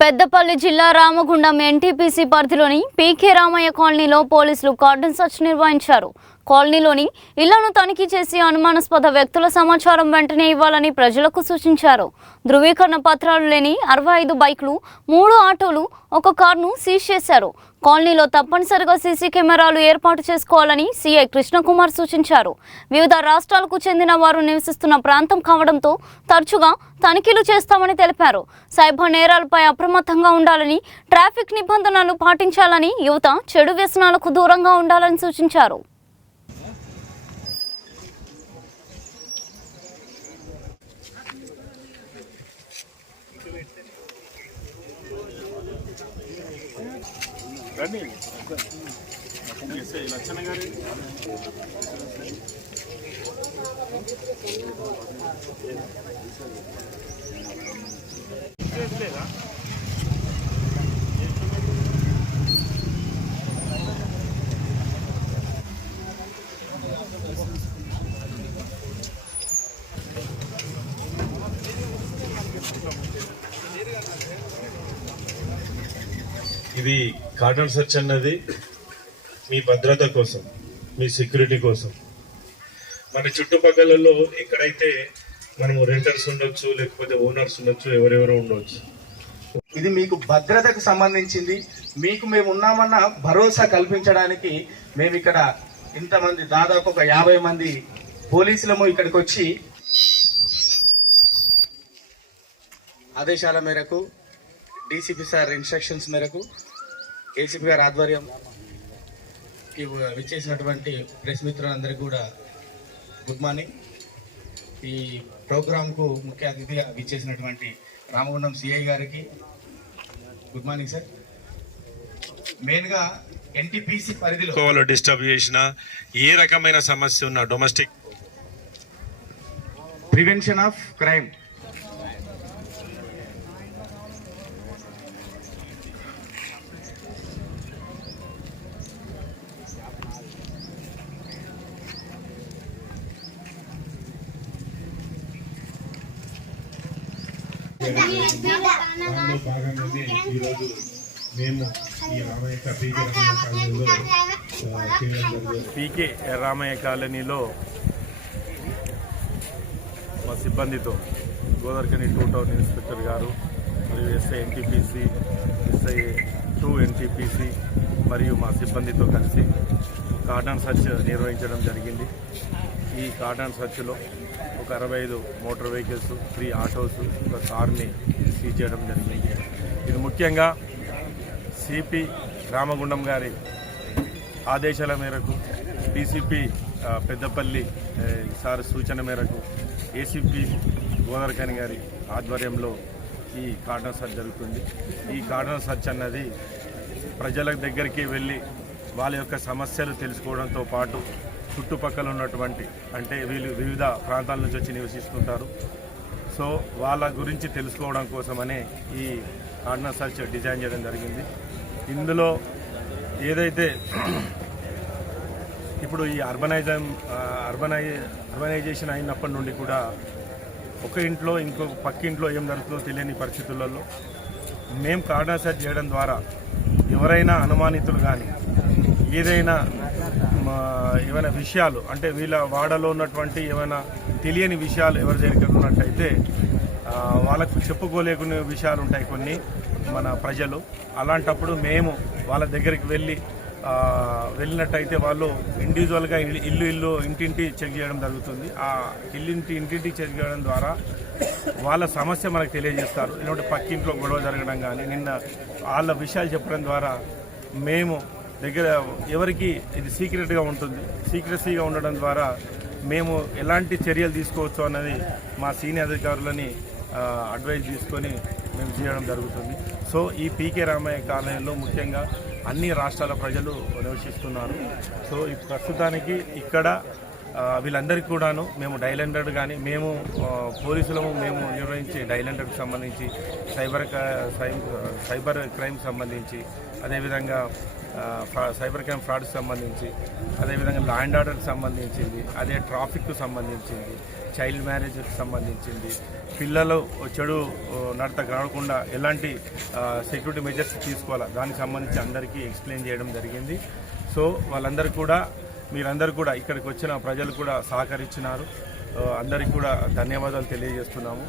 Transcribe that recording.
పెద్దపల్లి జిల్లా రామగుండం ఎన్టీపీసీ పరిధిలోని పీకే రామయ్య కాలనీలో పోలీసులు కార్డన్ సెర్చ్ నిర్వహించారు. కాలనీలోని ఇళ్లను తనిఖీ చేసి అనుమానాస్పద వ్యక్తుల సమాచారం వెంటనే ఇవ్వాలని ప్రజలకు సూచించారు. ధృవీకరణ పత్రాలు లేని 65 బైకులు, 3 ఆటోలు, 1 కారును సీజ్ చేశారు. కాలనీలో తప్పనిసరిగా సీసీ కెమెరాలు ఏర్పాటు చేసుకోవాలని సీఐ కృష్ణకుమార్ సూచించారు. వివిధ రాష్ట్రాలకు చెందిన వారు నివసిస్తున్న ప్రాంతం కావడంతో తరచుగా తనిఖీలు చేస్తామని తెలిపారు. సైబర్ నేరాలపై అప్రమత్తంగా ఉండాలని, ట్రాఫిక్ నిబంధనలు పాటించాలని, యువత చెడు వ్యసనాలకు దూరంగా ఉండాలని సూచించారు. ఇది కార్డన్ సెర్చ్ అన్నది మీ భద్రత కోసం, మీ సెక్యూరిటీ కోసం. మన చుట్టుపక్కలలో ఎక్కడైతే మనము రెంటర్స్ ఉండొచ్చు, లేకపోతే ఓనర్స్ ఉండొచ్చు, ఎవరెవరో ఉండొచ్చు. ఇది మీకు భద్రతకు సంబంధించింది. మీకు మేము ఉన్నామన్న భరోసా కల్పించడానికి మేము ఇక్కడ ఇంతమంది, దాదాపు ఒక 50 మంది పోలీసులము ఇక్కడికి వచ్చి ఆదేశాల మేరకు, డీసీపీ సార్ ఇన్స్ట్రక్షన్స్ మేరకు, ఏసీపీ గారి ఆధ్వర్యం విచ్చేసినటువంటి ప్రెస్ మిత్రులందరికీ కూడా గుడ్ మార్నింగ్. ఈ ప్రోగ్రాంకు ముఖ్య అతిథిగా విచ్చేసినటువంటి రామగుండం సిఐ గారికి గుడ్ మార్నింగ్ సార్. మెయిన్గా ఎన్టీపీసీ పరిధిలో డిస్టర్బ్ చేసిన ఏ రకమైన సమస్య ఉన్న డొమెస్టిక్ ప్రివెన్షన్ ఆఫ్ క్రైమ్, దానిలో భాగంగానే ఈరోజు మేము ఈ పీకే రామయ్య కాలనీలో మా సిబ్బందితో గోదావరిఖని 2 టౌన్ ఇన్స్పెక్టర్ గారు మరియు ఎస్ఐ ఎన్టీపీసీ, ఎస్ఐ 2 ఎన్టీపీసీ మరియు మా సిబ్బందితో కలిసి కార్డన్ సెర్చ్ నిర్వహించడం జరిగింది. ఈ కార్డన్ సెర్చ్లో ఒక 65 మోటార్ వెహికల్స్, 3 ఆటోస్, 1 కార్ని సీజ్ చేయడం జరిగింది. ఇది ముఖ్యంగా సిపి రామగుండం గారి ఆదేశాల మేరకు, డీసీపీ పెద్దపల్లి సార్ సూచన మేరకు, ఏసీపీ గోదావరిఖని గారి ఆధ్వర్యంలో ఈ కార్డన్ సెర్చ్ జరుగుతుంది. ఈ కార్డన్ సెర్చ్ అన్నది ప్రజల దగ్గరికి వెళ్ళి వాళ్ళ యొక్క సమస్యలు తెలుసుకోవడంతో పాటు చుట్టుపక్కల ఉన్నటువంటి, అంటే వీళ్ళు వివిధ ప్రాంతాల నుంచి వచ్చి నివసిస్తుంటారు, సో వాళ్ళ గురించి తెలుసుకోవడం కోసమనే ఈ కార్డన్ సెర్చ్ డిజైన్ చేయడం జరిగింది. ఇందులో ఏదైతే ఇప్పుడు ఈ అర్బనైజేషన్ అయినప్పటి నుండి కూడా ఒక ఇంట్లో ఇంకొక పక్కింట్లో ఏం జరుగుతుందో తెలియని పరిస్థితులలో మేము కార్డన్ సెర్చ్ చేయడం ద్వారా ఎవరైనా అనుమానితులు కానీ ఏమైనా విషయాలు, అంటే వీళ్ళ వాడలో ఉన్నటువంటి ఏమైనా తెలియని విషయాలు ఎవరి దగ్గర ఉన్నట్టయితే వాళ్ళకు చెప్పుకోలేకునే విషయాలు ఉంటాయి కొన్ని మన ప్రజలు. అలాంటప్పుడు మేము వాళ్ళ దగ్గరికి వెళ్ళినట్టయితే వాళ్ళు ఇండివిజువల్గా ఇల్లు ఇంటింటి చెక్ చేయడం జరుగుతుంది. ఆ ఇంటింటి చెక్ చేయడం ద్వారా వాళ్ళ సమస్య మనకు తెలియజేస్తారు. ఎందుకంటే పక్కింట్లో గొడవ జరగడం కానీ నిన్న వాళ్ళ విషయాలు చెప్పడం ద్వారా మేము దగ్గర ఎవరికి ఇది సీక్రెట్గా ఉంటుంది, సీక్రెసీగా ఉండడం ద్వారా మేము ఎలాంటి చర్యలు తీసుకోవచ్చు అన్నది మా సీనియర్ అధికారులని అడ్వైజ్ తీసుకొని మేము చేయడం జరుగుతుంది. సో ఈ పీకే రామయ్య కాలనీలో ముఖ్యంగా అన్ని రాష్ట్రాల ప్రజలు నివసిస్తున్నారు. సో ప్రస్తుతానికి ఇక్కడ వీళ్ళందరికీ కూడాను మేము డైల్ 100 కానీ మేము పోలీసులము మేము నిర్వహించే డైల్ 100కి సంబంధించి సైబర్ క్రైమ్ సంబంధించి, అదేవిధంగా సైబర్ క్రైమ్ ఫ్రాడ్కి సంబంధించి, అదేవిధంగా లా అండ్ ఆర్డర్కి సంబంధించింది, అదే ట్రాఫిక్కు సంబంధించింది, చైల్డ్ మ్యారేజ్కి సంబంధించింది, పిల్లలు చెడు నడతకు రాకుండా ఎలాంటి సెక్యూరిటీ మెజర్స్ తీసుకోవాలా దానికి సంబంధించి అందరికీ ఎక్స్ప్లెయిన్ చేయడం జరిగింది. సో వాళ్ళందరూ కూడా మీరందరూ కూడా ఇక్కడికి వచ్చిన ప్రజలు కూడా సహకరించినారు. అందరికీ కూడా ధన్యవాదాలు తెలియజేస్తున్నాము.